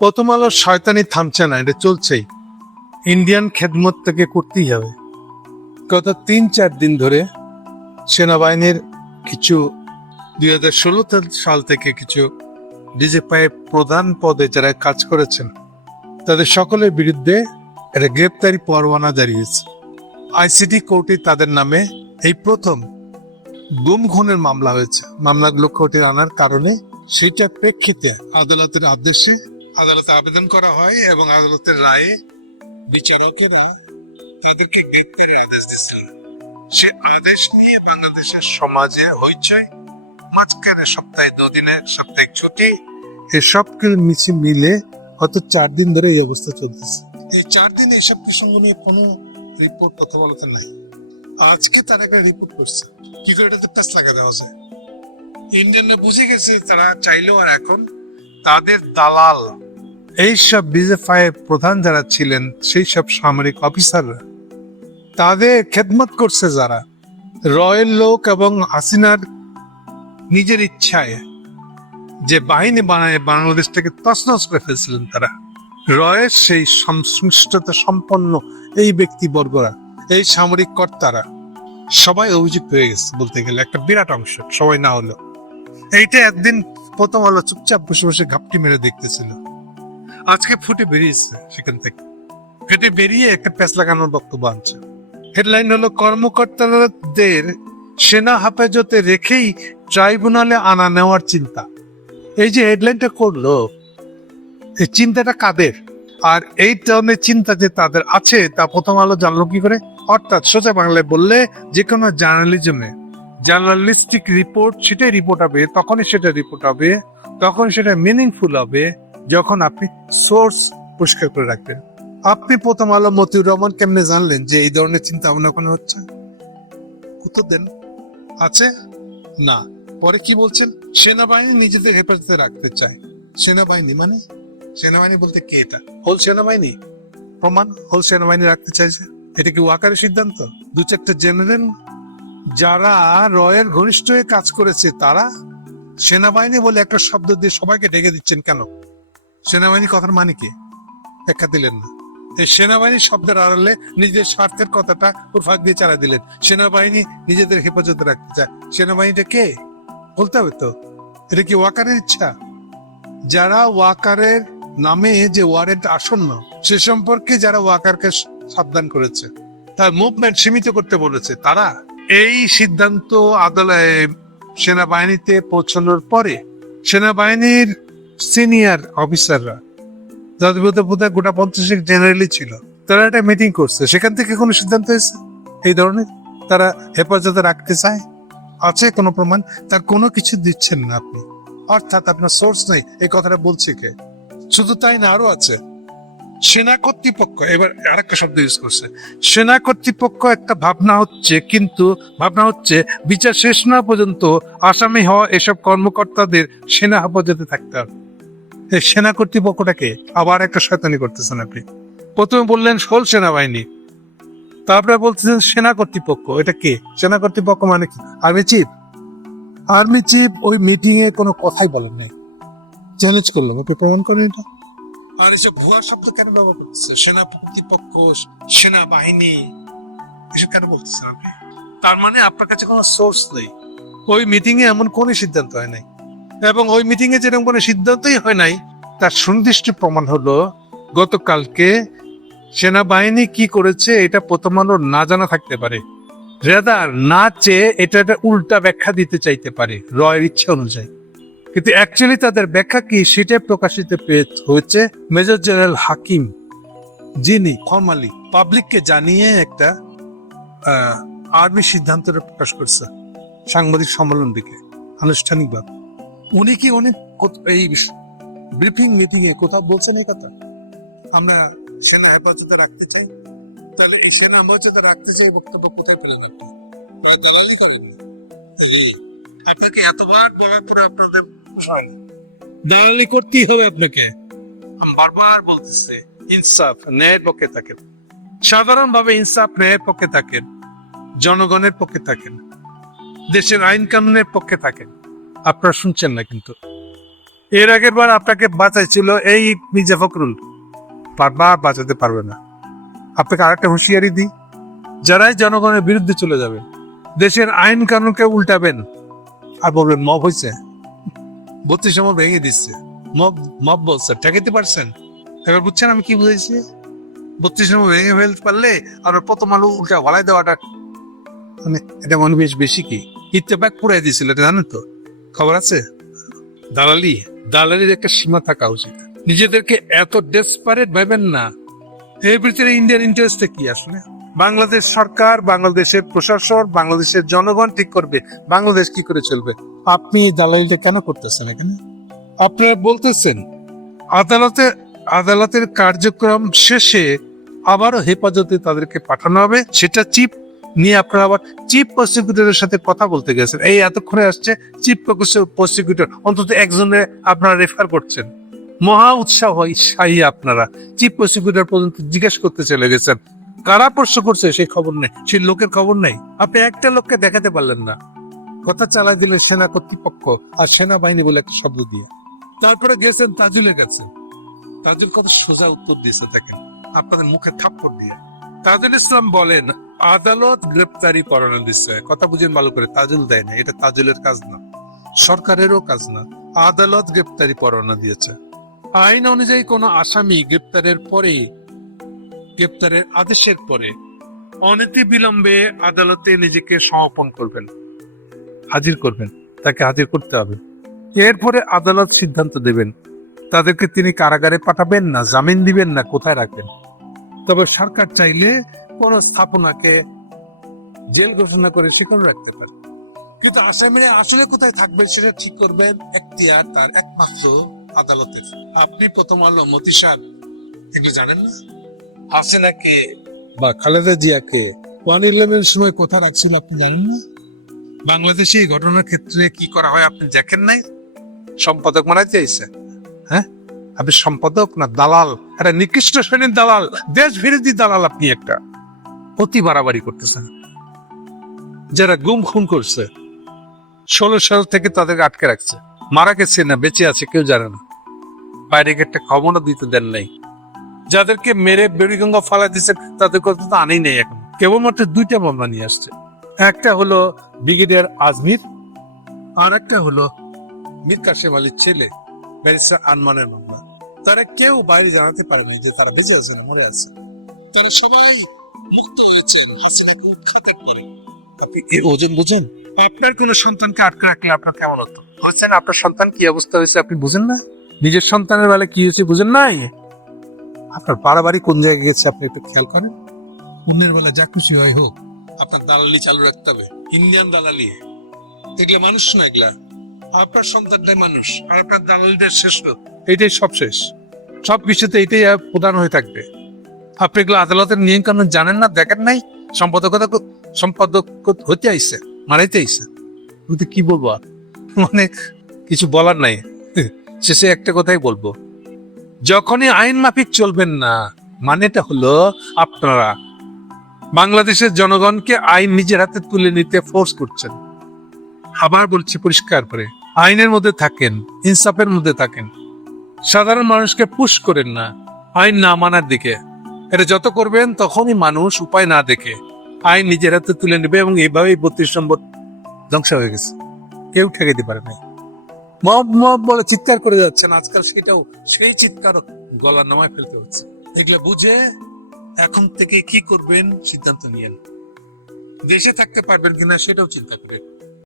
প্রথম আলো শয়তানি থামছে না এটা চলছেই। ইন্ডিয়ান খেদমত থেকে করতেই হবে। গত তিন চার দিন ধরে সেনাবাহিনীর কিছু দুই হাজার ষোলো সাল থেকে কিছু ডিজিপাই প্রধান পদে যারা কাজ করেছেন তাদের সকলের বিরুদ্ধে একটা গ্রেপ্তারি পরোয়ানা দাঁড়িয়েছে হয়েছে আইসিটি কোর্টে তাদের নামে এই প্রথম গুম খুনের মামলা হয়েছে। মামলাগুলো কোর্টে আনার কারণে সেটার প্রেক্ষিতে আদালতের আদেশে আদালতে আবেদন করা হয় এবং আদালতের রায়ে বিচারকেরা তাদেরকে গ্রেপ্তারের আদেশ দিচ্ছিল সে আদেশ নিয়ে বাংলাদেশের সমাজে হইচই। মাঝখানে সপ্তাহে দুদিনে সাপ্তাহিক ছুটি। এসব মিছিল মিলে হয়তো চার দিন ধরে এই অবস্থা চলতেছে। এই চার দিনে এসব প্রসঙ্গ নিয়ে কোনো রিপোর্ট কথা বলতে নাই। আজকে তারা একটা রিপোর্ট করছে। কি করে এটাতে প্যাস লাগা দেওয়া যায়? ইন্ডিয়ানরা বুঝে গেছে তারা চাইলেও আর এখন তাদের দালাল এই সব প্রধান যারা ছিলেন সেই সব সামরিক অফিসাররা, তাদের খেদমত করছে যারা। রয়েল লোক এবং হাসিনার নিজের ইচ্ছায় যে বাহিনী বানায় বাংলাদেশটাকে তছনছ করে ফেলছিলেন তারা। রয়ের সেই সংশ্লিষ্টতা সম্পন্ন এই ব্যক্তিবর্গরা, এই সামরিক কর্তারা, সবাই অভিযুক্ত হয়ে গেছে বলতে গেলে, একটা বিরাট অংশ, সবাই না হলো এইটা একদিন প্রথম আলো চুপচাপ বসে বসে ঘাপটি মেরে দেখতেছিল। আজকে ফুটে বেরিয়েছে সেখান থেকে। ফেটে বেরিয়ে একটা প্যাচ লাগানোর বক্তব্য আনছে। হেডলাইন হলো, কর্মকর্তাদের সেনা হেফাজতে রেখেই ট্রাইব্যুনালে আনা নেওয়ার চিন্তা। এই যে হেডলাইনটা করল, এই চিন্তাটা কাদের? আর এই ধরনের চিন্তা যে তাদের আছে, তা প্রথম আলো জানলো কি করে? অর্থাৎ সোজা বাংলায় বললে, যে কোনো জার্নালিজমে। জার্নালিস্টিক রিপোর্ট, সেটাই রিপোর্ট হবে, তখনই সেটা রিপোর্ট হবে, তখন সেটা মিনিংফুল হবে যখন আপনি সোর্স পরিষ্কার করে রাখবেন। আপনি প্রথম আলো মতিউর রহমান কেমনে জানলেন যে এই ধরনের চিন্তা ভাবনা ওখানে হচ্ছে? উত্তর দেন, আছে, না। পরে কি বলছেন? সেনাবাহিনী নিজেদের হেফাজতে রাখতে চায়। সেনাবাহিনী মানে? সেনাবাহিনী বলতে কে এটা? হোল সেনাবাহিনী? প্রমাণ, হোল সেনাবাহিনী রাখতে চাইছে। এটা কি ওয়াকারের সিদ্ধান্ত? দু চারটা জেনারেল যারা রয়ের ঘনিষ্ঠ হয়ে কাজ করেছে, তারা সেনাবাহিনী বলে একটা শব্দ দিয়ে সবাইকে ডেকে দিচ্ছেন কেন? সেনাবাহিনী কথার মানে কি? ব্যাখ্যা দিলেন না। এই সেনাবাহিনী শব্দের আড়ালে নিজের স্বার্থের কথাটা ওর ফাঁক দিয়ে চালা দিলেন। সেনাবাহিনী নিজেদের হেফাজতে রাখতে চায়। সেনাবাহিনীটা কে? বলতে হবে তো। এটা কি ওয়াকারের ইচ্ছা? যারা ওয়াকারের নামে যে ওয়ারেন্ট আসন্ন, সে সম্পর্কে যারা ওয়াকারকে সাবধান করেছে, তার মুভমেন্ট সীমিত করতে বলেছে, তারা? এই সিদ্ধান্ত আদালতে সেনাবাহিনীতে পৌঁছানোর পরে সেনাবাহিনীর সিনিয়র অফিসাররা যাদের মধ্যে বোধহয় গোটা পঞ্চাশেক জেনারেলি ছিল, তারা একটা মিটিং করছে। সেখান থেকে কোনো সিদ্ধান্ত হয়েছে? এই ধরনের তারা হেফাজতে রাখতে চায়? আছে কোনো প্রমাণ? তার কোনো কিছু দিচ্ছেন না আপনি। অর্থাৎ আপনার সোর্স নেই। এই কথাটা বলছে কে? শুধু তাই না, আরও আছে। সেনা কর্তৃপক্ষ, এবার আরেকটা শব্দ ইউজ করছে। সেনা কর্তৃপক্ষ একটা ভাবনা হচ্ছে, কিন্তু ভাবনা হচ্ছে, বিচার শেষ না পর্যন্ত আসামি হওয়া এসব কর্মকর্তাদের সেনা হেফাজতে থাকতে হবে। সেনা কর্তৃপক্ষটাকে আবার একটা শয়তানি করতেছেন আপনি। প্রথমে বললেন সোল সেনাবাহিনী। তারপরে বলতেছেন সেনা কর্তৃপক্ষ। এটা কে? সেনা কর্তৃপক্ষ মানে কি? আর্মি চিফ আর্মি চিফ ওই মিটিং এ কোনো কথাই বলেন নাই। চ্যালেঞ্জ করলাম। আপনি প্রমাণ করেন এটা। আর এসব ভুয়া শব্দ কেন ব্যবহার করতেছে সেনা কর্তৃপক্ষ সেনাবাহিনী এসব কেন বলতেছেন আপনি? তার মানে আপনার কাছে কোনো সোর্স নেই। ওই মিটিং এ এমন কোনো সিদ্ধান্ত হয় নাই। এবং ওই মিটিং এ যেরকম কোনো সিদ্ধান্তই হয় নাই, তার সুনির্দিষ্ট প্রমাণ হলো, গতকালকে সেনাবাহিনী কি করেছে এটা প্রথম আলো না জানা থাকতে পারে। রেদার না চেয়ে এটা একটা উল্টা ব্যাখ্যা দিতে চাইতে পারে, রয়ের ইচ্ছা অনুযায়ী। কিন্তু অ্যাকচুয়ালি তাদের ব্যাখ্যা কি সেটাই প্রকাশিত হয়েছে মেজর জেনারেল হাকিম যিনি ফর্মালি পাবলিককে জানিয়ে একটা আর্মি সিদ্ধান্তটা প্রকাশ করছে সাংবাদিক সম্মেলন দিকে, আনুষ্ঠানিকভাবে। উনি কি উনি এই ব্রিফিং মিটিং এ কোথাও বলছেন এই কথা? আমরা সেনা হেফাজতে রাখতে চাই। তাহলে এই সেনা হেফাজতে রাখতে চাই বক্তব্য কোথায় পেলেন আপনি? প্রায় দালালি করেন আপনাকে এতবার বলার পরে আপনাদের হয় না। দালালি করতেই হবে আপনাকে। আমি বারবার বলতেছি ইনসাফ ন্যায়ের পক্ষে থাকেন। সাধারণভাবে ইনসাফ ন্যায়ের পক্ষে থাকেন জনগণের পক্ষে থাকেন দেশের আইন কানুনের পক্ষে থাকেন। আপনারা শুনছেন না কিন্তু। এর আগের বার আপনাকে বাঁচাইছিল এই মির্জা ফখরুল। বারবার বাঁচাতে পারবে না। আপনাকে আরেকটা হুঁশিয়ারি দিই, যারাই জনগণের বিরুদ্ধে চলে যাবে, দেশের আইন কানুনকে উল্টাবেন। আর বলবেন, মব হয়েছে বত্রিশ নম্বর ভেঙে দিচ্ছে। মব মব বলছে, ঠেকাইতে পারছেন? এবার বুঝছেন আমি কি বুঝেছি বত্রিশ নম্বর ভেঙে ফেলতে পারলে আর প্রথম আলো উল্টা ভালাই দেওয়াটা। মানে এটা মনে বেশ বেশি কি? ইত্তেফাক পুরাই দিয়েছিল এটা জানেন তো? খবর আছে? দালালি দালালির একটা সীমা থাকা উচিত। নিজেদেরকে এত ডেসপারেট ভাবেন না। এর ভিতরে ইন্ডিয়ান ইন্টারেস্টে কি আসলে? বাংলাদেশ সরকার বাংলাদেশের প্রশাসন বাংলাদেশের জনগণ ঠিক করবে। বাংলাদেশ কি করে চলবে? আপনি এই দালালিটা কেন করতেছেন এখানে? আপনারা বলতেছেন আদালতে আদালতের কার্যক্রম শেষে আবারও হেফাজতে তাদেরকে পাঠানো হবে। সেটা চিফ নিয়ে আপনারা আবার চিফ প্রসিকিউটরের সাথে কথা বলতে গেছেন। এই এতক্ষণে আসছে চিফ প্রসিকিউটর অন্তত একজনে আপনারা রেফার করছেন। মহা উৎসাহ শাহী আপনারা। চিফ প্রসিকিউটর পর্যন্ত জিজ্ঞেস করতে চলে গেছেন। কারা প্রশ্ন করছে সেই খবর নেই? সেই লোকের খবর নেই। আপনি একটা লোককে দেখাতে পারলেন না। কথা চালাই দিলেন সেনা কর্তৃপক্ষ আর সেনাবাহিনী বলে একটা শব্দ দিয়ে। তারপরে গেছেন তাজুলের কাছে তাজুল কত সোজা উত্তর দিয়েছে দেখেন। আপনাদের মুখে থাপ্পড় দিয়ে। তাজুল ইসলাম বলেন আদালত গ্রেপ্তারি পরোয়ানা দিচ্ছে কথা বুঝেন ভালো করে, তাজুল দেয় না এটা তাজুলের কাজ না, সরকারেরও কাজ না। আদালত গ্রেপ্তারি পরোয়ানা দিয়েছে। আইন অনুযায়ী কোনো আসামি গ্রেপ্তারের পরে, গ্রেপ্তারের আদেশের পরে অনতি বিলম্বে আদালতে নিজেকে সমর্পণ করবেন, হাজির করবেন, তাকে হাজির করতে হবে। এরপরে আদালত সিদ্ধান্ত দেবেন, তাদেরকে তিনি কারাগারে পাঠাবেন না, জামিন দিবেন না, কোথায় রাখবেন। তবে সরকার চাইলে কোন স্থাপনাকে জেল ঘোষণা করে সেখানে রাখতে পারে। কিন্তু আসামিরা আসলে কোথায় থাকবে সেটা ঠিক করবেন? এখতিয়ার তার একমাত্র আদালতের। আপনি প্রথম আলো মতি সাহ এগুলো জানেন না? হাসিনাকে বা খালেদা জিয়াকে ওয়ান ইলেভেন সময় কোথায় রাখছিল আপনি জানেন না? বাংলাদেশে এই ঘটনার ক্ষেত্রে কি করা হয় আপনি দেখেন নাই? সম্পাদক মানাইতে চাইছে হ্যাঁ? আপনি সম্পাদক না দালাল? একটা নিকৃষ্ট শ্রেণির দালাল। দেশ বিরোধী দালাল আপনি একটা। অতি বাড়াবাড়ি করতেছেন। যারা গুম খুন করছে, ষোলো সাল থেকে তাদের আটকে রাখছে। মারা গেছে না, বেঁচে আছে, কেউ জানে না। বাইরে একটা খবরও দিতে দেন নাই। যাদেরকে মেরে বেড়িগঙ্গা ফালা দিচ্ছেন তাদের কথা তো আনেই নেই এখন। কেবলমাত্র দুইটা মামলা নিয়ে আসছে। একটা হলো ব্রিগেডিয়ার আজমির, আর একটা হলো মীর কাশেম আলীর ছেলে, ব্যারিস্টার আনমানের মামলা। তারা কেউ বাইরে জানাতে পারেনি যে তারা বেঁচে আছে না মরে আছে। তারা সবাই মুক্ত হয়েছেন হাসিনাকে উৎখাতের পরে। আপনি এই ওজন বুঝেন? আপনার কোন সন্তানকে আটকে রাখলে আপনার কেমন হতো? হচ্ছেন আপনার সন্তান কি অবস্থা হয়েছে আপনি বুঝেন না? নিজের সন্তানের বেলা কি হয়েছে বুঝেন নাই? আপনার বাড়াবাড়ি কোন জায়গায় গেছে আপনি একটু খেয়াল করেন? অন্যের বেলা যা খুশি হয় হোক আপনার দালালি চালু রাখতে হবে ইন্ডিয়ান দালালি। এগুলা মানুষ না এগুলা? আপনার সন্তানটাই মানুষ আর আপনার দালালিদের শেষ হোক এটাই সব শেষ। সব কিছুতে এটাই প্রধান হয়ে থাকবে। আপনি আদালতের নিয়ম কানুন জানেন না, দেখেন নাই? সম্পাদকতা সম্পাদক হতে আইসে মারাইতে আইসে কিন্তু কি বলব আর? মানে কিছু বলার নাই। শেষে একটা কথাই বলব। যখনই আইন মাফিক চলবেন না, মানেটা হলো আপনারা বাংলাদেশের জনগণকে আইন নিজের হাতে তুলে নিতে ফোর্স করছেন। আবার বলছি পরিষ্কার করে, আইনের মধ্যে থাকেন, ইনসাফের মধ্যে থাকেন। সাধারণ মানুষকে পুশ করেন না, আইন না মানার দিকে। এটা যত করবেন, তখনই মানুষ উপায় না দেখে আইন নিজের হাতে তুলে নেবে এবং এইভাবেই বত্রিশ নম্বর ধ্বংস হয়ে গেছে। কেউ ঠেকে দিতে পারে নাই। মব মব বলে চিৎকার করে যাচ্ছেন, আজকাল সেটাও সেই চিৎকার গলা নামায় ফেলতে হচ্ছে। এগুলো বুঝে এখন থেকে কি করবেন, সিদ্ধান্ত নিয়েন। দেশে থাকতে পারবেন কিনা সেটাও চিন্তা করে।